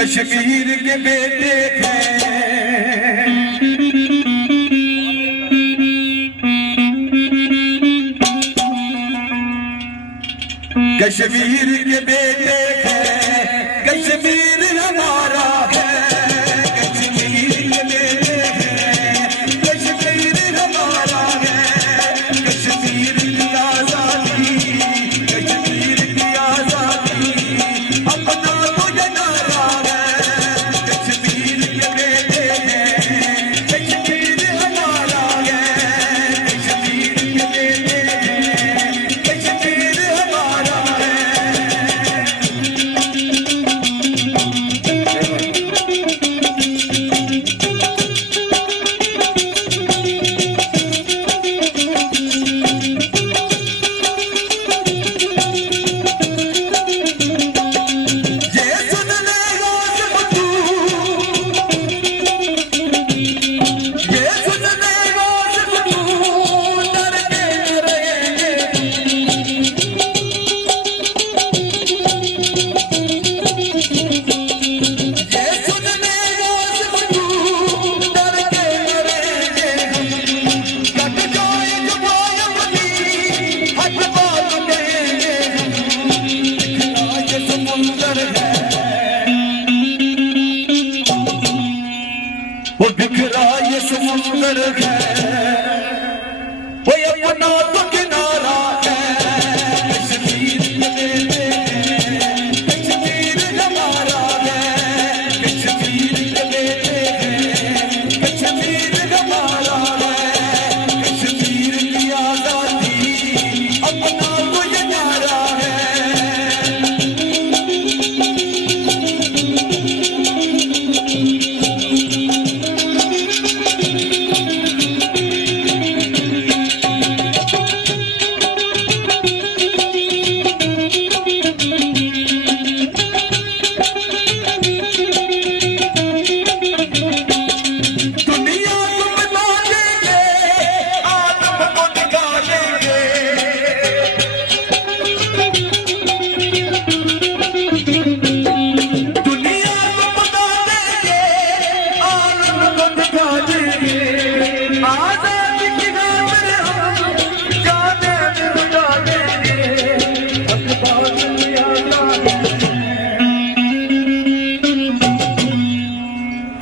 कश्मीर के बेटे थे, कश्मीर के बेटे थे, कश्मीर हमारा है, कश्मीर के बेटे हैं, कश्मीर हमारा है, कश्मीर की आजादी, कश्मीर की आजादी, अपना तो ये नारा है, कश्मीर के बेटे हैं, कश्मीर हमारा है, कश्मीर के बेटे हैं, कश्मीर हमारा है। वो बिखरा ये समुंदर है, वो अपना तो किनारा है, कश्मीर के बेटे हैं, कश्मीर हमारा है, कश्मीर के बेटे हैं, कश्मीर हमारा है, कश्मीर की आजादी, अपना तो ये नारा है।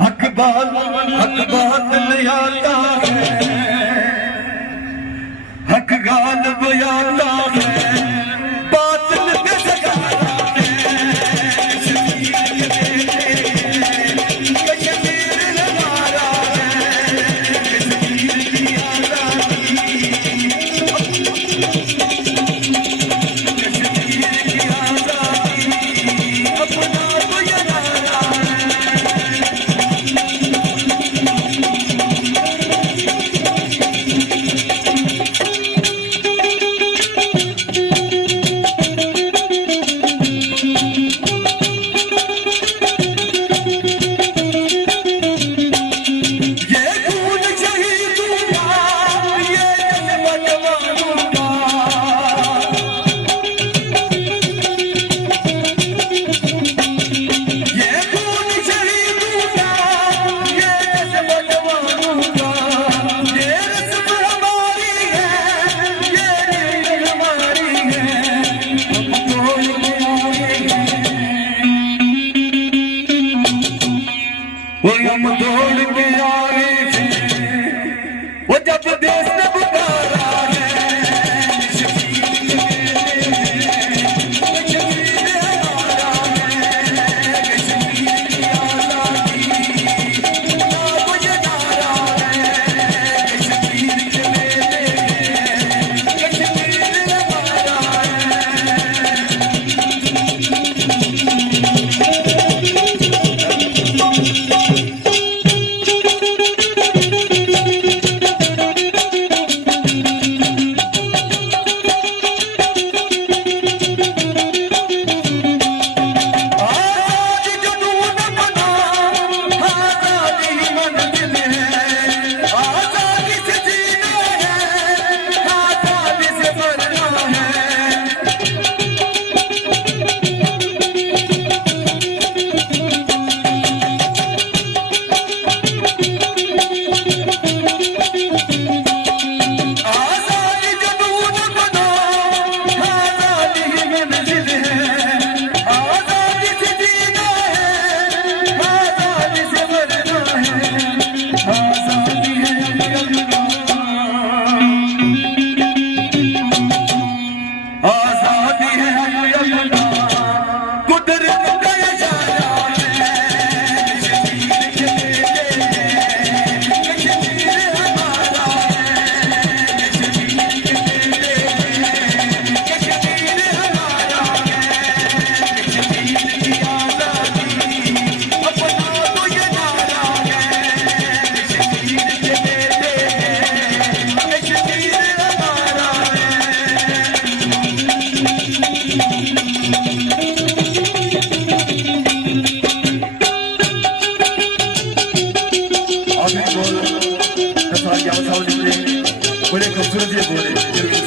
हक बातिल आता है, हक गालिब आता है, बातिल पे सजाता है, कश्मीर के बेटे हैं, कश्मीर हमारा है, कश्मीर की आजादी, कश्मीर की आजादी, अपना तो ये नारा है। वो हम दौड़ के आए थे, वो जब देश ने पुकारा है, कश्मीर के बेटे हैं, कश्मीर हमारा है, कश्मीर की आजादी, अपना तो ये नारा है, कश्मीर के बेटे हैं, कश्मीर हमारा है। बड़े खूबसूरत ये बोल है